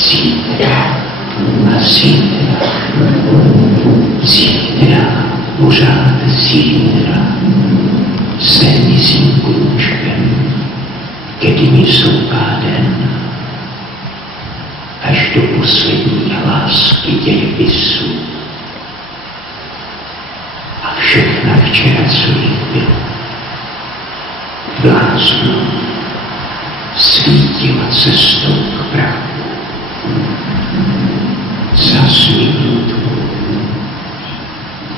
Zítra a zítra, pořád zítra, se mizím kůčkem, ke dni souká den, až do poslední hlásky dějepisu. A všechna včera, co jich bylo, bláznou, svítila cestou k prahu. Zas minutu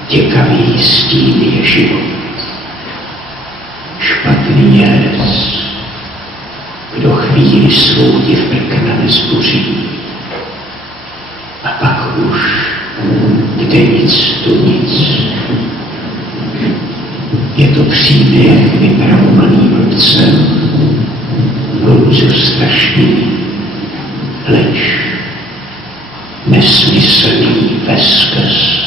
těkavý stín je život. Špatný je les, kdo chvíli svou divprkna nezboří. A pak už, kde nic tu nic. Je to příběh vypravovaný vlcem, hrůzu strašný, leč nesmyslný veskrz.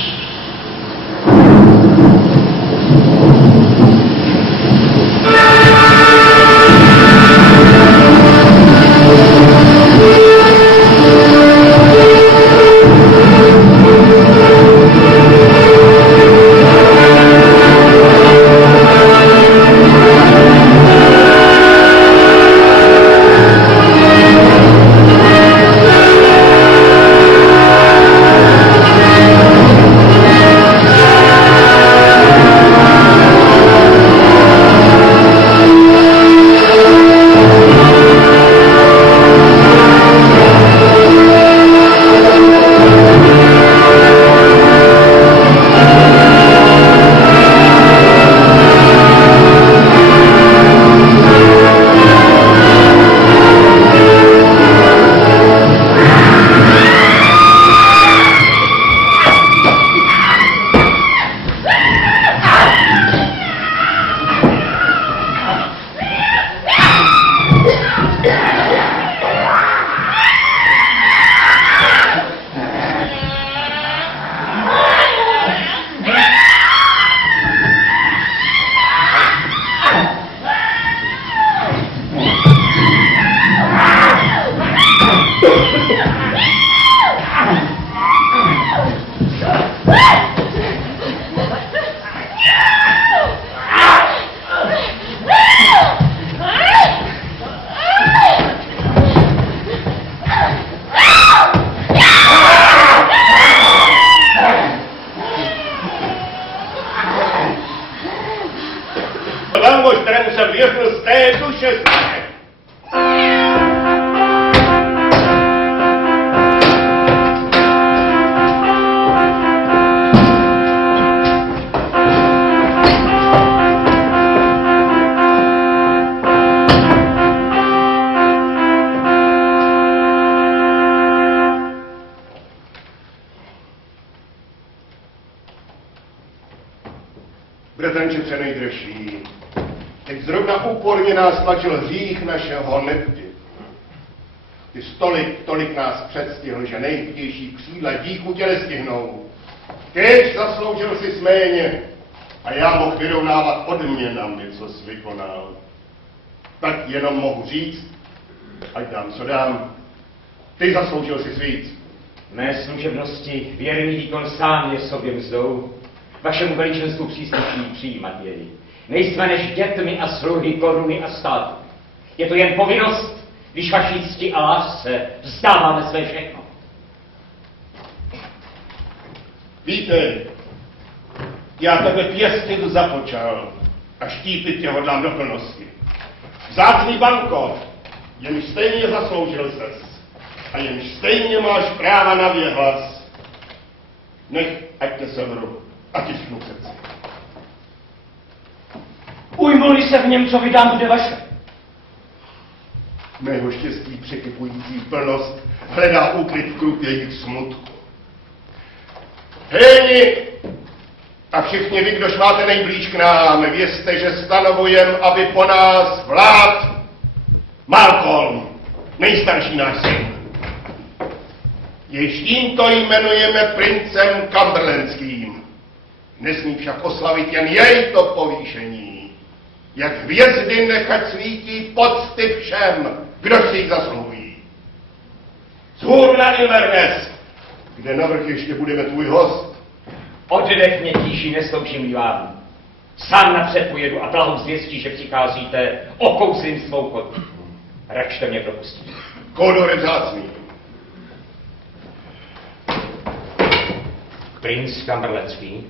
Bratranče přenejdržší, teď zrovna úporně nás tlačil hřích našeho nebdy. Ty tolik nás předstihl, že nejchtější křídla díku tě nestihnou. Kéž zasloužil si sméně a já mohl vyrovnávat odměnami, co jsi vykonal. Tak jenom mohu říct, ať dám, co dám, ty zasloužil si víc. Mé služebnosti věrný výkon sám je sobě mzdou. Vašemu veličenstvu přísluší přijímat jej. Nejsme než dětmi a sluhy koruny a státu. Je to jen povinnost, když vaší cti a lásce vzdáváme své všechno. Víte, já tebe pěstit započal a štípit tě hodlám do plnosti. Vzácný banko, jenž stejně zasloužil ses a jenž stejně máš práva na věhlas. Nech, ať tě severu a tisknu srdci. Ujmu-li se v něm, co vydám, bude vaše. Mého štěstí překypující plnost hledá úkryt v krupě jejich smutku. Hejni a všichni vy, kdož máte nejblíž k nám, vězte, že stanovujem, aby po nás vlád Malcolm, nejstarší náš syn. Jež tímto jmenujeme princem Cumberlandským. Nesmí však oslavit jen jej to povýšení. Jak hvězdy nechat svítí pocty všem, kdo si jich zasluhují. Zvůr na Inverness, kde navrch ještě budeme tvůj host. Oddech mě tíží, nesloužím vám. Sám napřed pojedu a tlahou zvěstí, že přicházíte, okousím svou kotu. Račte mě propustit. Kódore vzácný. Princ Kamberlecký,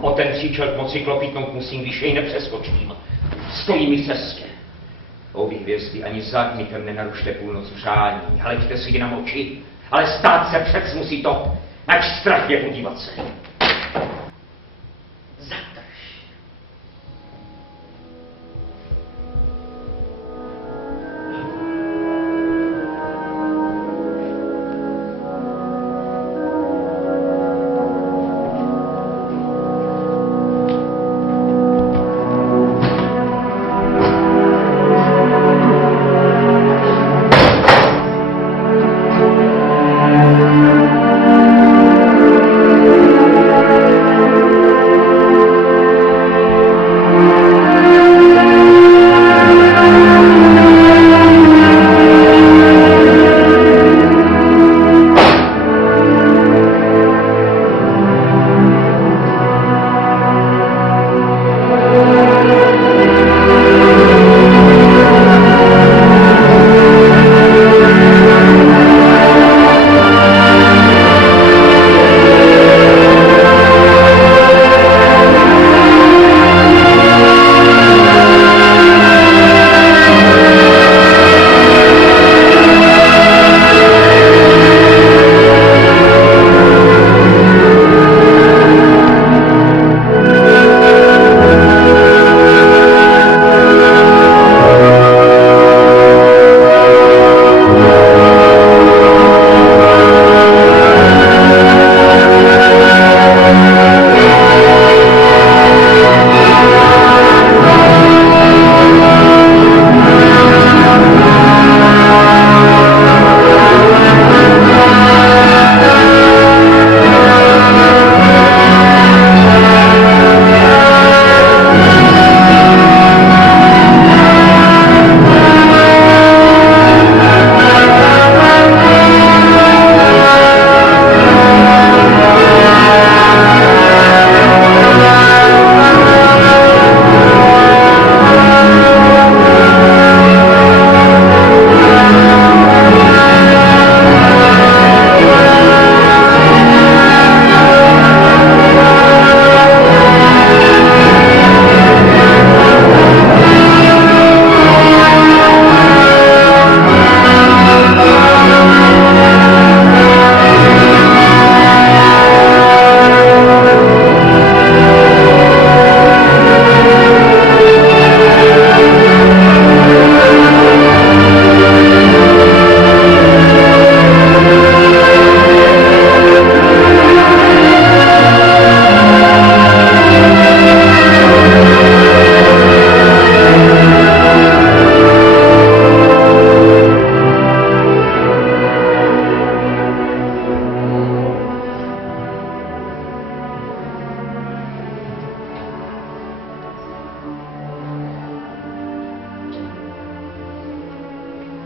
o ten příčel moci klopítnout musím, když jej nepřeskočím. Stojí mi v cestě. Obě hvězdy ani zátníkem nenarušte půlnoc přání. Hleďte si na oči, ale stát se přec musí to, ať strach je podívat se. Zadrž.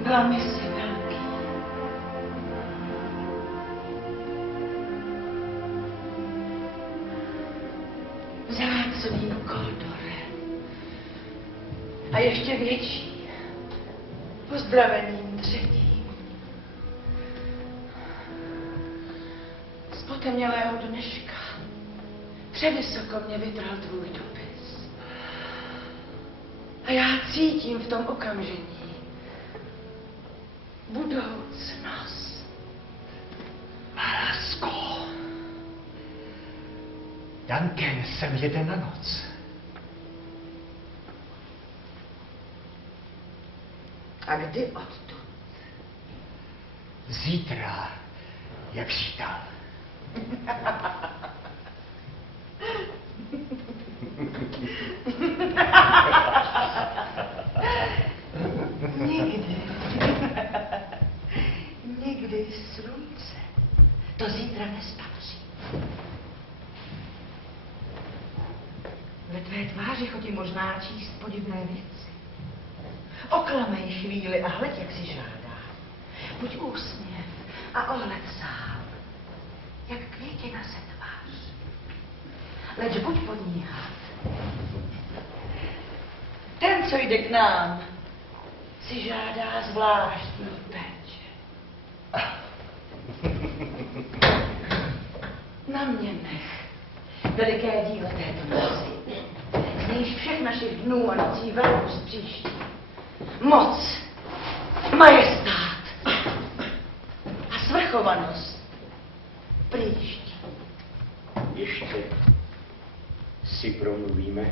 Velmi si velký. Vzácný Kódore. A ještě větší. Pozdravením třetím. Z potemnělého dneška převysoko mě vytrhl tvůj dopis. A já cítím v tom okamžení budoucnost. Lásko, Duncan sem jede na noc. A kdy odtud? Zítra, jak říkal. Nikdy slunce to zítra nespatří. Ve tvé tváři chodí možná číst podivné věci. Oklamej chvíli a hleď, jak si žádá. Buď úsměv, a ohled sám, jak květina se tvář. Leč buď pod ní had. Ten, co jde k nám, si žádá zvláštní péče. Na mě nech veliké dílo této noci, z níž všech našich dnů a nocí velikost příští. Moc, majestát a svrchovanost příští. Ještě si promluvíme.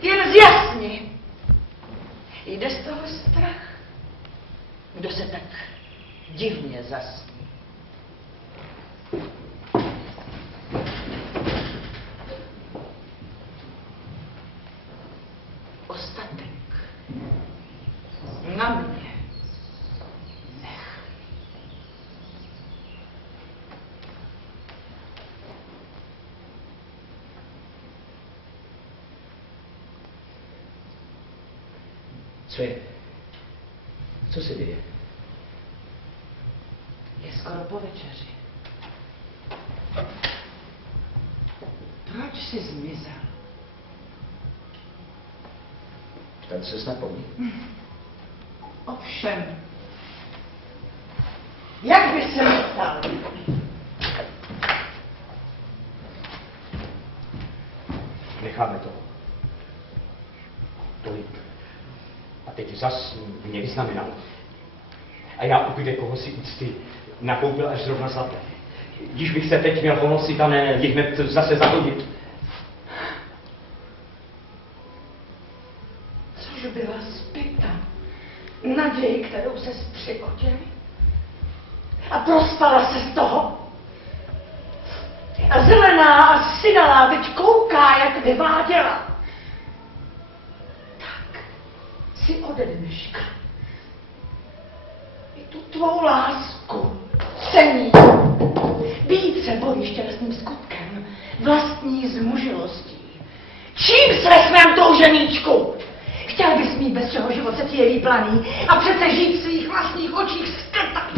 Jen zjasni, jde z toho strach, kdo se tak divně zasní. Ostatek na mě nech. Co je? Co se děje? Je skoro po večeři. Proč jsi zmizel? Ptal se snad po mně? Ovšem. Jak by se mi ptal? Necháme to. Tolik. A teď zas mě vyznamenal. A já u kde koho si úcty nakoupil až zrovna zlaté. Když bych se teď měl ponosit a ne jich hned zase zahodit. Což byla zpyta naději, kterou se přikotil a prostala se z toho. A zelená a synalá teď kouká, jak vyváděla. Tak si ode dneška i tu tvou lásku cení. Být se bojí šťastným skutkem, vlastní zmužilostí. Čím se ve svém touženíčku? Chtěl bys mít, bez čeho život se ti jeví planý a přece žít v svých vlastních očích skrtat.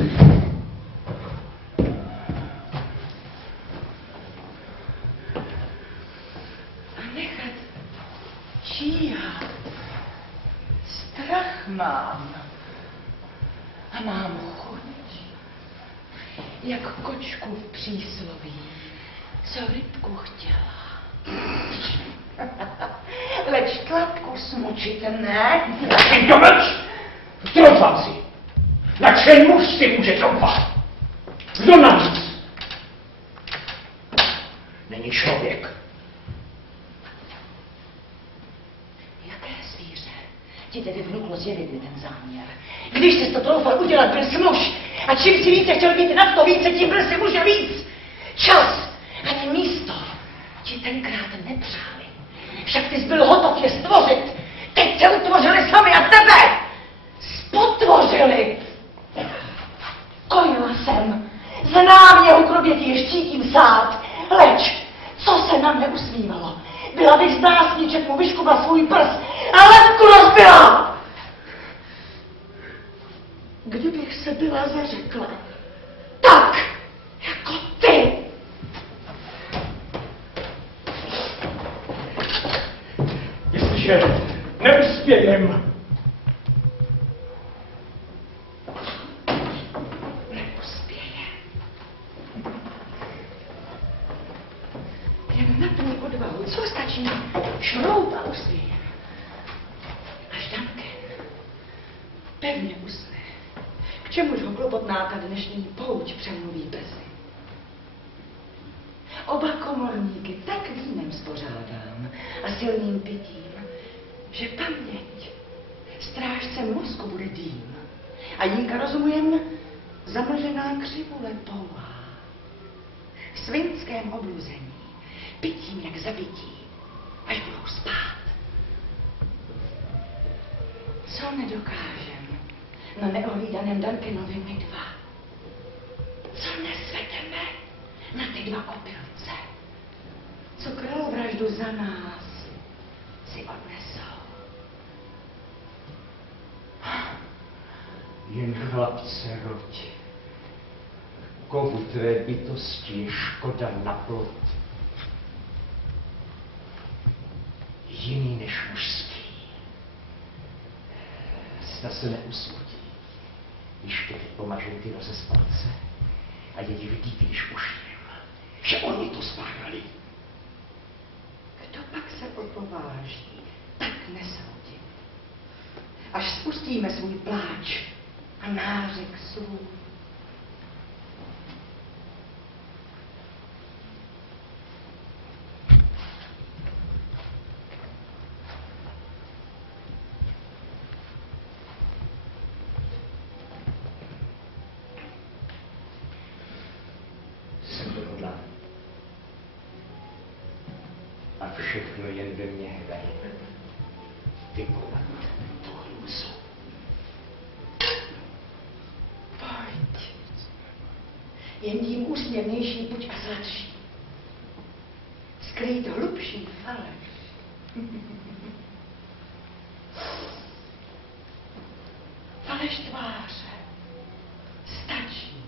A nechat číhat. Strach mám. A mám chuť. Jak kočku v přísloví, co rybku chtěla. Leč tlapku smučit ne. Kdo mlč? Troufám si. Na čem muž si může troufat? Kdo navíc? Není člověk. Jaké zvíře ti tedy vnuklo zjevit mi ten záměr? Když jsi to troufal udělat, byl jsi muž. A čím si více chtěl být nad to více, tím byl jsi muže víc. Čas ani místo ti tenkrát nepřáli. Však ty jsi byl hotov je stvořit. Teď se utvořili sami a tebe spotvořili. Kojila jsem. Znám je ukrobětí štítím sát. Leč, co se na mne usmívalo? Byla bych z násníček mu vyškubla svůj prst a lepku rozbila. Kdybych se byla zařekla, tak, jako ty. Jestliže neuspějem, jen naplní odvahu, co stačí šroub a uspěje. Až Duncan pevně usne. K čemuž ho klopotná ta dnešní pouť přemluví brzy. Oba komorníky tak vínem spořádám a silným pitím, že paměť strážce mozku bude dým a Jinka rozumu jen zamlžená křivule pouhá. V svinském obluzení, pitím jak zabití, až budou spát. Co nedokážem na neohlídaném Duncanovi my dva? Co nesvedeme na ty dva opilce? Co královraždu za nás si odnesou? Jen chlapce roď, kovu tvé bytosti je škoda na plod. Jiný než mužský. Zda se neusmutí, když tě pomažou ty rozespalce a je divitý, když už jim, že oni to spáchali. Kdo pak se opováží, tak nesoudím. Až spustíme svůj pláč a nářek svůj. A všechno jen ve mně hraje. Vykonat tu hrůzu. Pojď. Jen tím úsměvnější buď a sladší. Skrýt hlubší faleš. Faleš tváře. Stačí.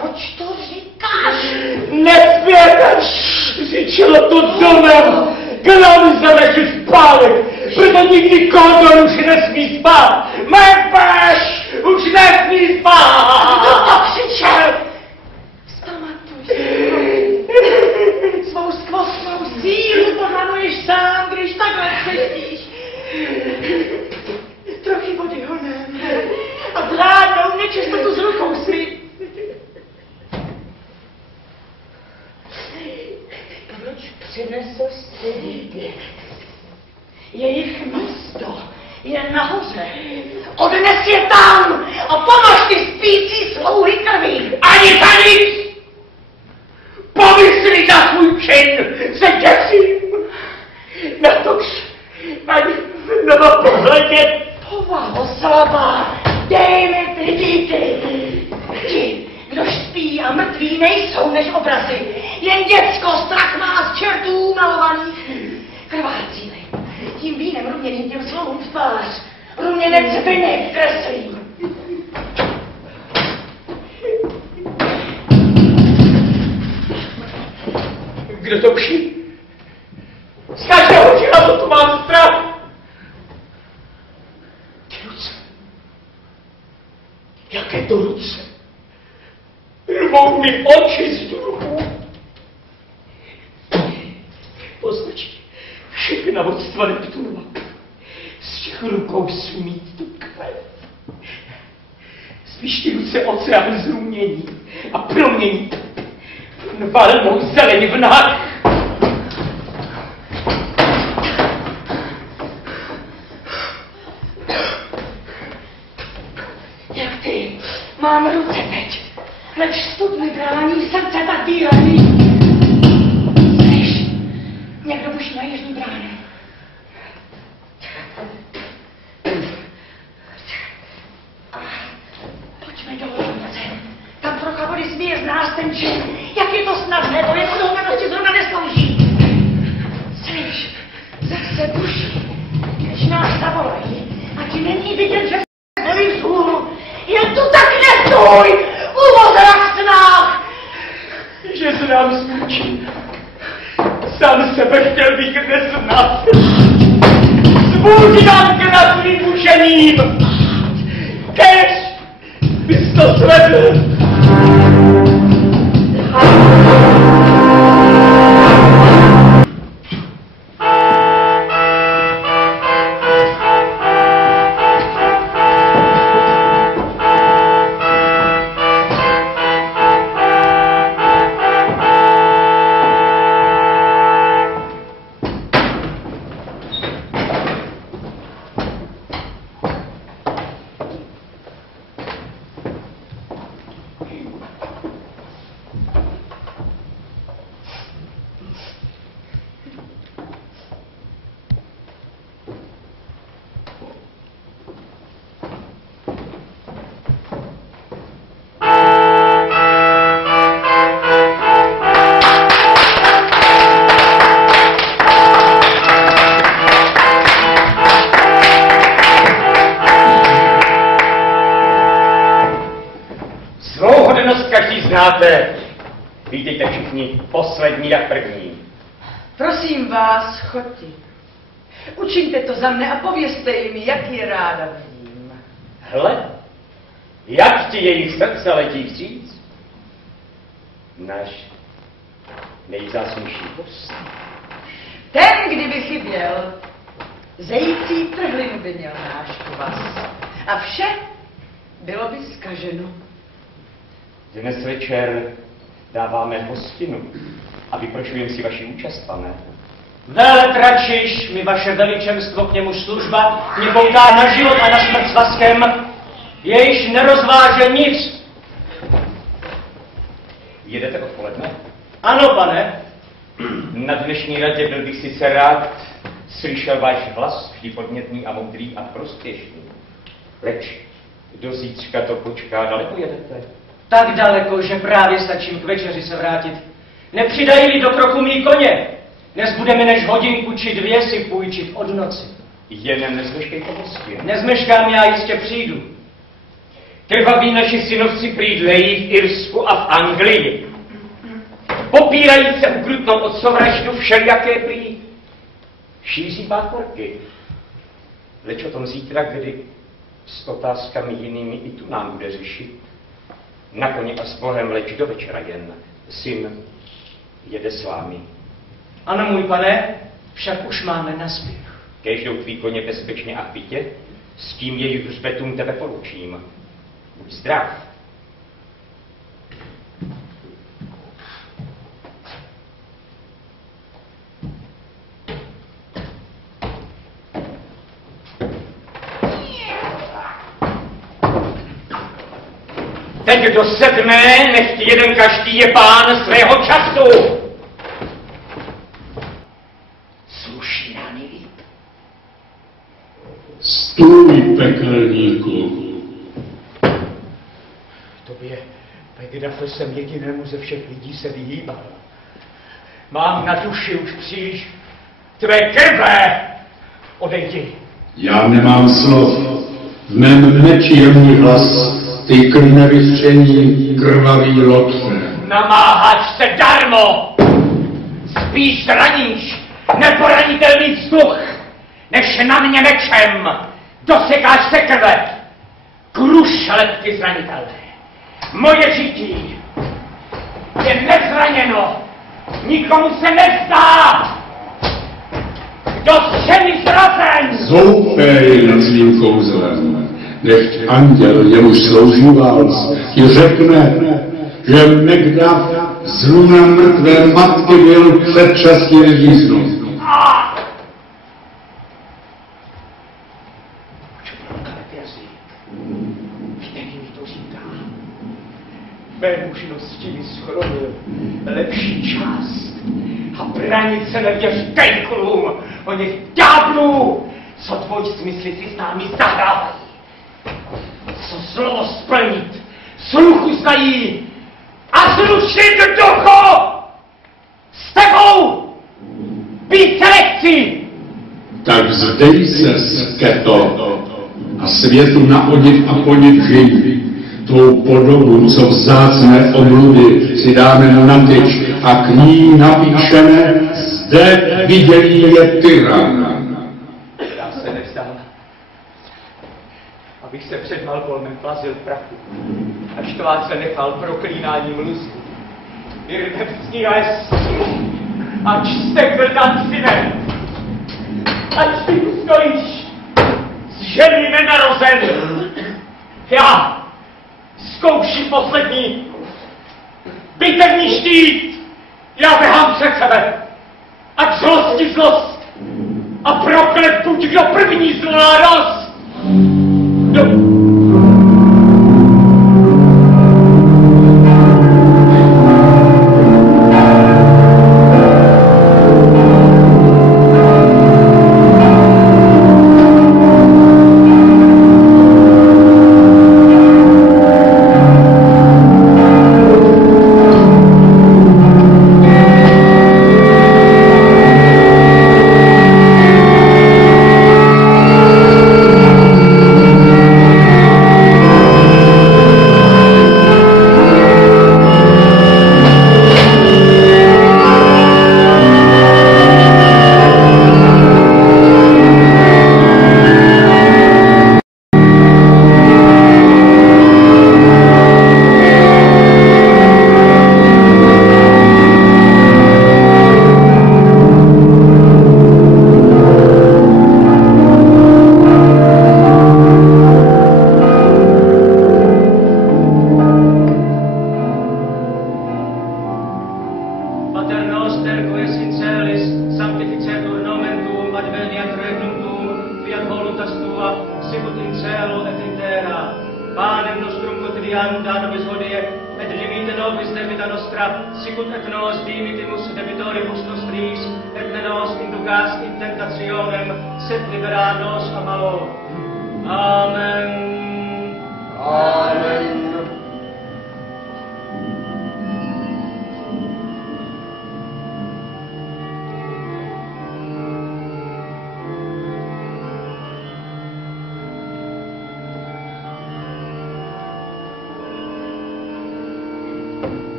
Proč to Šlo to domem, klam zameši spálek, proto nikdy kondor už nesmí spát. Mepeš, už nesmí spát. Kdo to křičel? Vzpamatuj se. Svou skvostnou sílu pohanuješ sám, když takhle cestíš. Trochy vody honem a vládnou nečistotu z rukou si. Proč přinesl středíky? Jejich místo je nahoře. Odnes je tam a pomož ty spící slouhy krví. Ani za nic! Pomysli na svůj čin, se děsím. Natož ani v novopohledě. Povaho slabá, dej mi ty díky. Ti, kdož spí a mrtví nejsou než obrazy. Jen děcko strach má z čertů malovaných. Krvácí-li, tím vínem ruměným těm slovům v tvář. Ruměnec viny kreslí. Kdo to pší? Z každého životu to mám strach. Ty ruce. Jaké to ruce? Rvou mi oči z druhů. Poznačí všechna vodstva Neptunova. Z těch rukou smít tu krev. Spíš ty ruce oceán zrumění a promění valnou zeleň v nách. Jak ty, mám ruce teď, leč stud mi brání srdce tak bílení. Slyš, někdo buší na jižní bráně. Pojďme dolů na zem, tam trocha vody smíje z nás ten čin. Jak je to snadné, to jen odolnosti zrovna neslouží. Slyš, zase buší, když nás zavolají a ti není vidět, že nevím vzhůru. Jen tu tak nestůj, u modrách snách. Že znám svůj čin. Sám sebe chtěl bych neznat. Zbůždám k našim mučením. Kež bys to svedl. Znáte, vítejte všichni, poslední jak první. Prosím vás, choďte. Učiňte to za mne a povězte jim, jak je ráda vidím. Hle, jak ti jejich srdce letí vstříc? Náš nejvzácnější host. Ten, kdyby chyběl, zející trhlinu by měl náš kvas. A vše bylo by zkaženo. Dnes večer dáváme hostinu a vyprošujem si vaši účast, pane. Veletračiš mi vaše veličenstvo, k němu služba mě poutá na život a na smrt s vaskem, jejíž nerozváže nic. Jedete odpoledne? Ano, pane. Na dnešní radě byl bych sice rád slyšel váš hlas, vždy podnětný a moudrý a prospěšný. Leč do zítřka to počká, daleko jedete? Tak daleko, že právě stačím k večeři se vrátit. Nepřidají-li do kroku mý koně, nezbudeme než hodinku či dvě si půjčit od noci. Jen nezmeškejte hostin. Nezmeškám, já jistě přijdu. Krvaví naši synovci prýdlejí v Irsku a v Anglii. popírajíce ukrutnou otcovraždu všelijaké prý šíří báchorky. Leč o tom zítra, kdy s otázkami jinými i tu nám bude řešit. Na koně a s Bohem, leč do večera jen. Syn jede s vámi. Ano, můj pane, však už máme naspěch. Kéž jdou tví koně bezpečně a kvitě, s tím jejich hřbetům tebe poručím. Buď zdrav. Teď kdo sedne, nechť jeden každý je pán svého času. Sluší nám nejlíp. Stůj, pekelníku. Tobě, Pegdafe, jsem jedinému ze všech lidí se vyhýbal. Mám na duši už příliš tvé krve. Odejdi. Já nemám slov. V mém meči je můj hlas. Ty klíne vystření, krvavý lotře. Namáháš se darmo! Spíš zraníš neporanitelný vzduch, než na mě mečem dosekáš se krve. Kruš letky zranitelné. Moje žití je nezraněno, nikomu se nezdá. Kdo střelí zrazen? Zoufej nad svým kouzlem. Nechť anděl, jemuž slouží vás, ti řekne, že Megdaf z lůna mrtvé matky byl předčasně vyříznut. Mé mužnosti mi schronil lepší část a branice nevěř kejklům o něch ďáblů, co tvoji smysly si s námi zahrávají. Co slovo splnit, sluchu znají a zrušit duchu s tebou být nechci. Tak vzdej se, Sketo, a světu na odiv a podiv žijí. Tou podobu, co vzácné omluvy si dáme na tyč a k ní napíšeme, zde vidělý je tyran. Já se nevzdám, abych se před Malcolmem plazil v prachu a štvát se nechal proklínáním lustu. Irnebský les, ať jste vrtat syne, ať ty tu stojíš, z ženy nenarozen. Já zkouším poslední bitevní štít, já behám před sebe, ať zlosti zlost a proklet buď kdo první zvolá roz.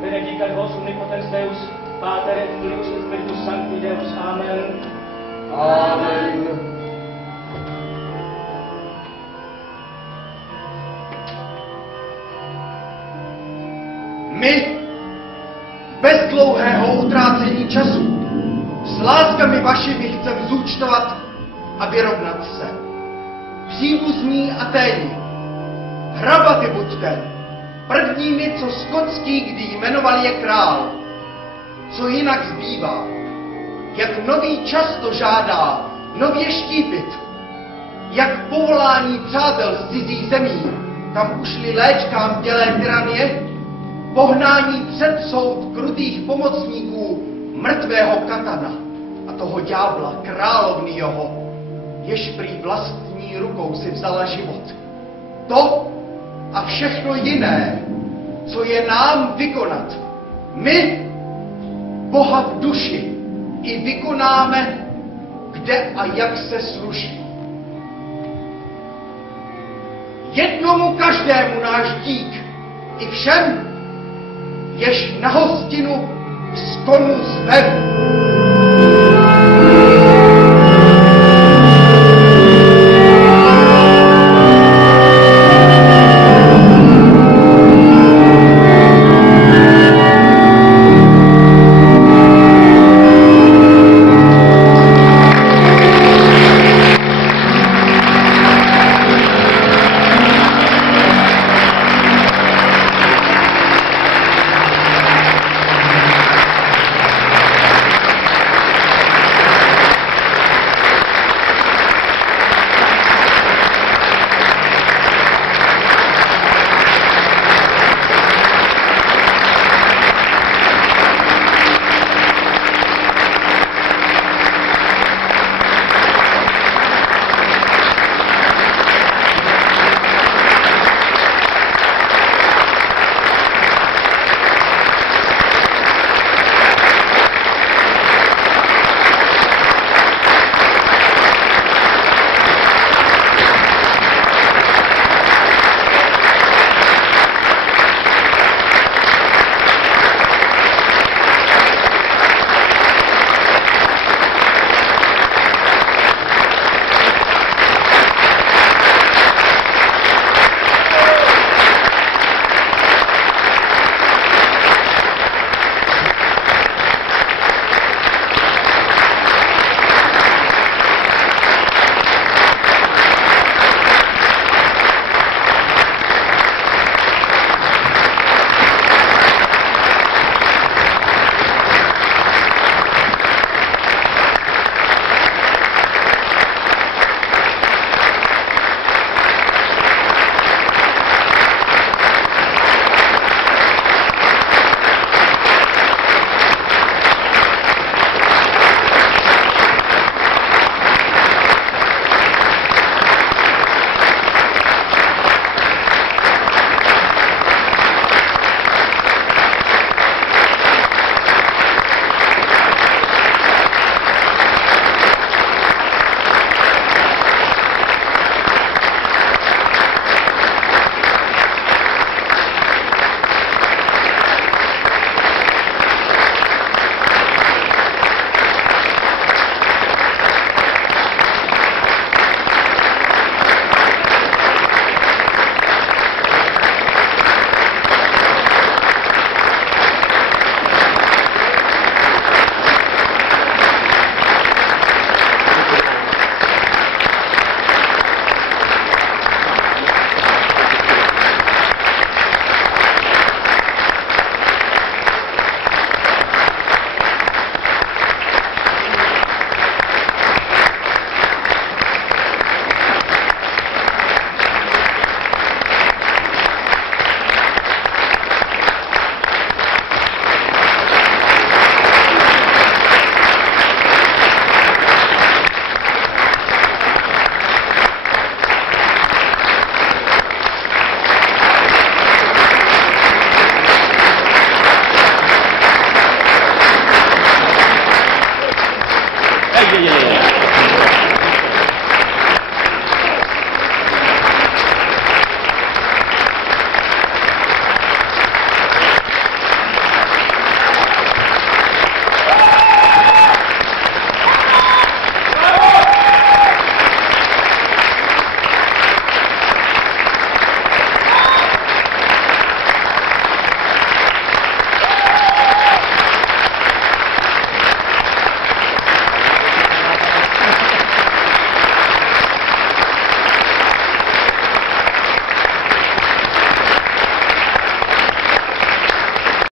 benedicat vos omnipotens Deus, Pater et Filius et Spiritus Sancti Deus. Amen. Amen. My, bez dlouhého utrácení času, s láskami vašimi chcem zúčtovat a vyrovnat se. Příbuzní Aténi, hrabaty buďte, prvními, co skotský, kdy jmenoval je král. Co jinak zbývá, jak nový čas to žádá, nově štípit, jak povolání přátel z cizích zemí, kam ušli léčkám dělé tyranie, pohnání před soud krutých pomocníků mrtvého Katana a toho ďábla královnýho, jež prý vlastní rukou si vzala život. To a všechno jiné, co je nám vykonat, my, Boha v duši, i vykonáme, kde a jak se sluší. Jednomu každému náš dík, i všem, jež na hostinu z konu zvem.